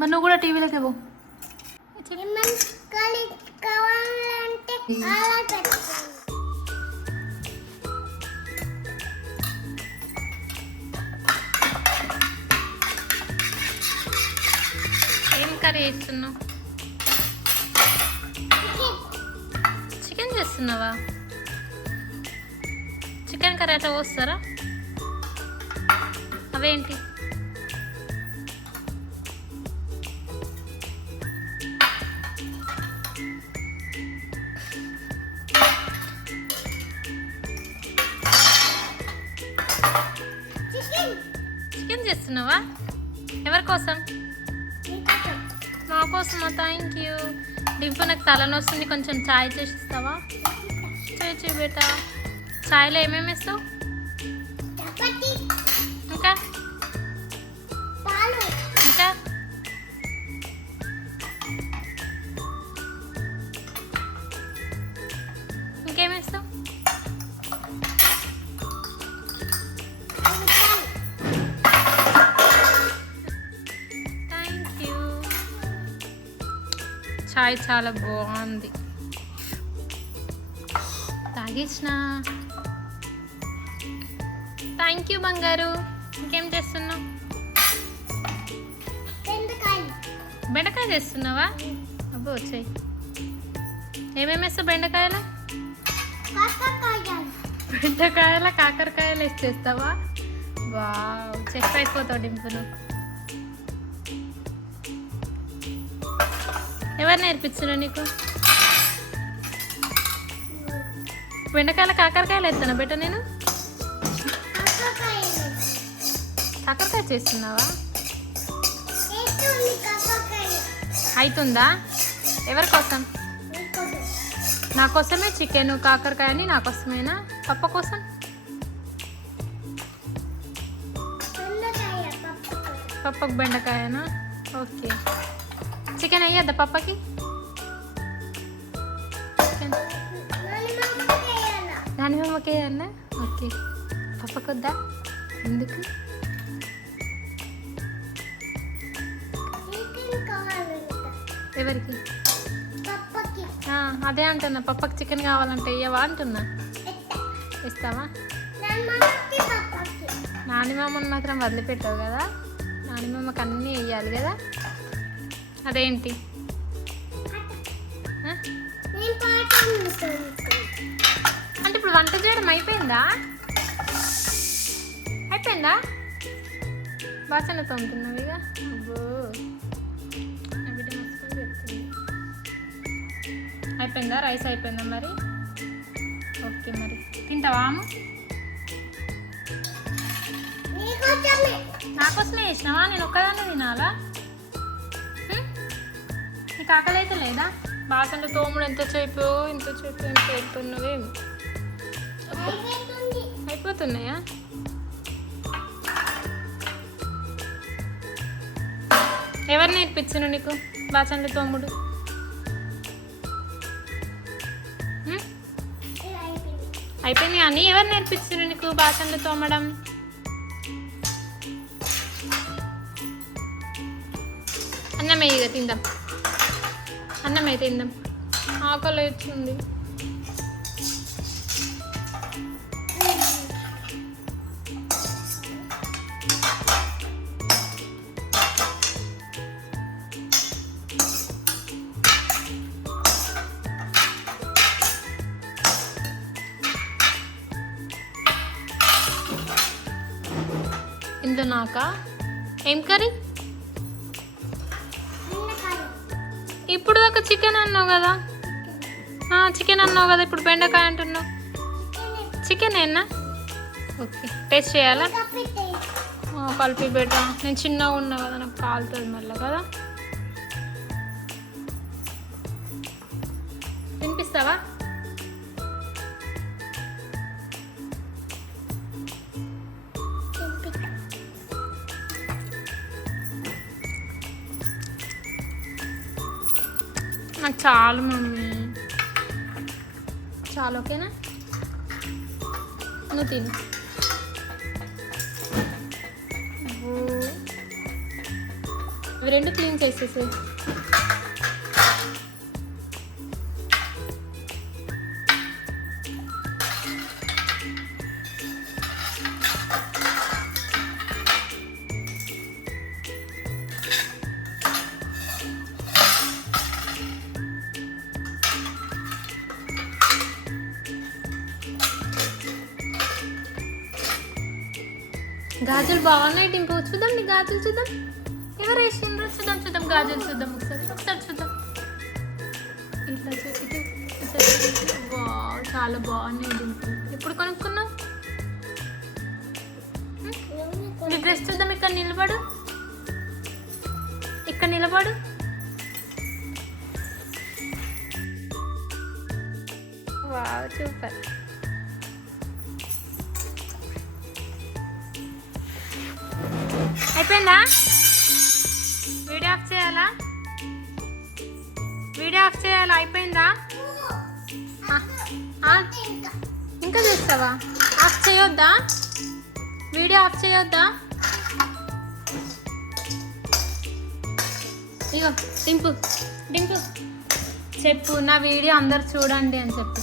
మరి నువ్వు కూడా టీవీలోకి ఇవ్వు. ఏం కర్రీ చేస్తున్నావు? చికెన్ చేస్తున్నావా? చికెన్ కర్రీ అట్లా పోస్తారా? అవేంటి? చికెన్ చేస్తున్నావా? ఎవరి కోసం? మా కోసమా? Thank you. డింపు నాకు తలనొస్తుంది, కొంచెం చాయ్ చేసి ఇస్తావా? చేయి బేటా. చాయ్లో ఏమేమి వేస్తావు? ఇంకా ఇంకా ఇంకేం వేస్తావు? Thank you. చాయ్ చాలా బాగుంది, తాగేసిన. థ్యాంక్ యూ బంగారు. ఇంకేం చేస్తున్నావు? బెండకాయ చేస్తున్నావా? అబ్బో వచ్చాయి. ఏమేమి వేస్తావు బెండకాయలు? బెండకాయల కాకరకాయలు వేసి చేస్తావా? వావ్, చెఫ్ అయిపోతావు డింపును. ఎవరు నేర్పించిన నీకు? బెండకాయల కాకరకాయలు వేస్తాను బెట నేను. కాకరకాయ చేస్తున్నావా? అవుతుందా? ఎవరి కోసం? నా కోసమే చికెన్ కాకరకాయ అని. నా కోసమేనా? పప్ప కోసం? పప్పకు బెండకాయనా? ఓకే. చికెన్ అయ్యద్దా పప్పకి? చికెన్ దానిమ్మకే అన్న. ఓకే. పప్పకొద్దా? ఎందుకు? ఎవరికి? అదే అంటున్నా, పప్పకి చికెన్ కావాలంటే ఇయ్యవా అంటున్నా. ఇస్తావా? నానిమామని మాత్రం వదిలిపెట్టావు కదా. నానిమామకి అన్నీ వేయాలి కదా. అదేంటి? అంటే ఇప్పుడు వంట చేయడం అయిపోయిందా? అయిపోయిందా? బాసన తోముతున్నావు ఇక. అబ్బో, అయిపోయిందా? రైస్ అయిపోయిందా మరి? ఓకే, మరి తింటావా? నా కోసమే వేసినావా? నేను ఒక్కదాన్ని తినాలా? నీకు ఆకలి అయితే లేదా? బాసంలో తోముడు ఎంతసేపు అయిపోయినవేమో. అయిపోతున్నాయా? ఎవరు నేర్పించను నీకు బాసంలో తోముడు? అయిపోయింది అని ఎవరు నేర్పించారు నీకు బాసన్లు తోమడం? అన్నమే ఇక తిందాం. అన్నమే తిందాం. ఆకలి వచ్చింది. ఇందులో నాకా? ఏం కర్రీ? ఇప్పుడు దాకా చికెన్ అన్నావు కదా. చికెన్ అన్నావు కదా, ఇప్పుడు బెండకాయ అంటున్నావు. చికెన్ ఏనా? ఓకే, టేస్ట్ చేయాలా? కలిపి బెటా. నేను చిన్నగా ఉన్నా కదా, నాకు కాలుతుంది మళ్ళీ కదా. తినిపిస్తావా? నాకు చాలు మమ్మీ, చాలు. ఓకేనా? నువ్వు తిను. ఇవి రెండు క్లీన్ చేసేసి. గాజులు బాగున్నాయి డింపు. చూద్దాం నీ గాజులు చూద్దాం. ఎవరు వేసిండ్రు చూద్దాం. చూద్దాం గాజులు చూద్దాం. ఒకసారి చూద్దాం. ఇట్లా ఇట్లా వావ్, చాలా బాగున్నాయి డింపు. ఎప్పుడు కొనుక్కున్నావు? నీ డ్రెస్ చూద్దాం. ఇక్కడ నిలబడు. ఇక్కడ నిలబడు. Wow, super. అయిపోయిందా? వీడియో ఆఫ్ చేయాలా? వీడియో ఆఫ్ చేయాలా? అయిపోయిందా? ఇంకా చేస్తావా? ఆఫ్ చేయొద్దా? వీడియో ఆఫ్ చేయొద్దా? ఇగో డింపు డింపు చెప్పు, నా వీడియో అందరు చూడండి అని చెప్పు.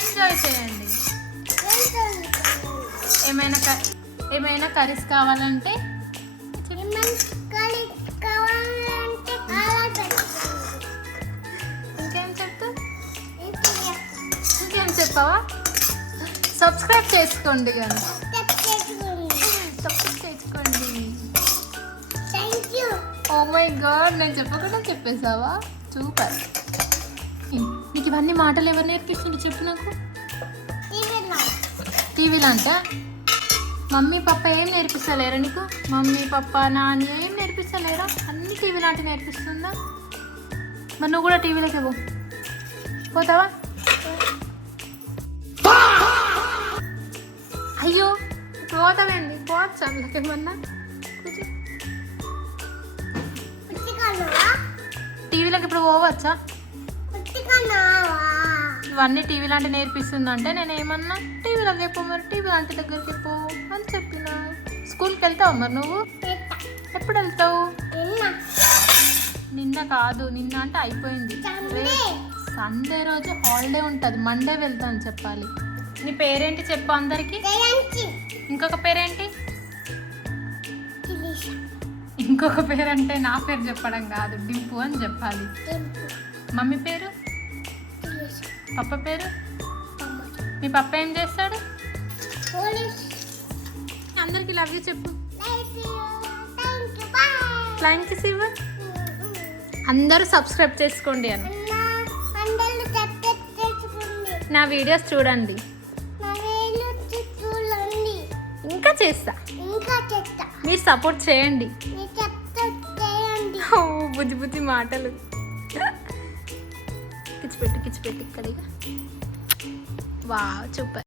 ఎంజాయ్ చేయండి. ఏమైనా కర్రీస్ కావాలంటే ఇంకేం చెప్తా? ఇంకేం చెప్పావా? సబ్స్క్రైబ్ చేసుకోండి కానీ. సబ్స్క్రైబ్ చేసుకోండి. ఓ మై గాడ్, నేను చెప్పకుండా చెప్పేసావా? సూపర్. నీకు ఇవన్నీ మాటలు ఎవరు నేర్పిస్తుంది చెప్పు నాకు. టీవీలో అంట మమ్మీ పప్ప ఏం నేర్పిస్తలేరా నీకు? మమ్మీ పప్ప నాన్న ఏం నేర్పిస్తలేరా? అన్ని టీవీ లాంటి నేర్పిస్తుందా? మరి నువ్వు కూడా టీవీలోకి పోతావా? అయ్యో, ఇప్పుడు పోతావేంది? పోవచ్చు అందులోకి ఏమన్నా. టీవీలోకి ఇప్పుడు పోవచ్చా? ఇవన్నీ టీవీ లాంటి నేర్పిస్తుందంటే నేను ఏమన్నా టీవీలోకి పో, మరి టీవీ లాంటి దగ్గరికి పో అని చెప్పిన. స్కూల్కి వెళ్తావు మరి నువ్వు? ఎప్పుడు వెళ్తావు? నిన్న కాదు, నిన్న అంటే అయిపోయింది. సండే రోజు హాలిడే ఉంటుంది, మండే వెళ్తాను చెప్పాలి. నీ పేరేంటి చెప్పు అందరికి. ఇంకొక పేరేంటి? ఇంకొక పేరంటే నా పేరు చెప్పడం కాదు, డింపు అని చెప్పాలి. మమ్మీ పేరు? పప్ప పేరు? మీ పప్ప ఏం చేస్తాడు? అందరికి లవ్ యూ చెప్పు. ఫ్లైంగ్ కిస్ ఇవ్వు. అందరూ సబ్స్క్రైబ్ చేసుకోండి అని. నా వీడియోస్ చూడండి. ఇంకా చేస్తా. మీరు సపోర్ట్ చేయండి. బుజ్జి బుజ్జి మాటలు. కిచ్చిపెట్టు ఇక్కడ. Wow, super.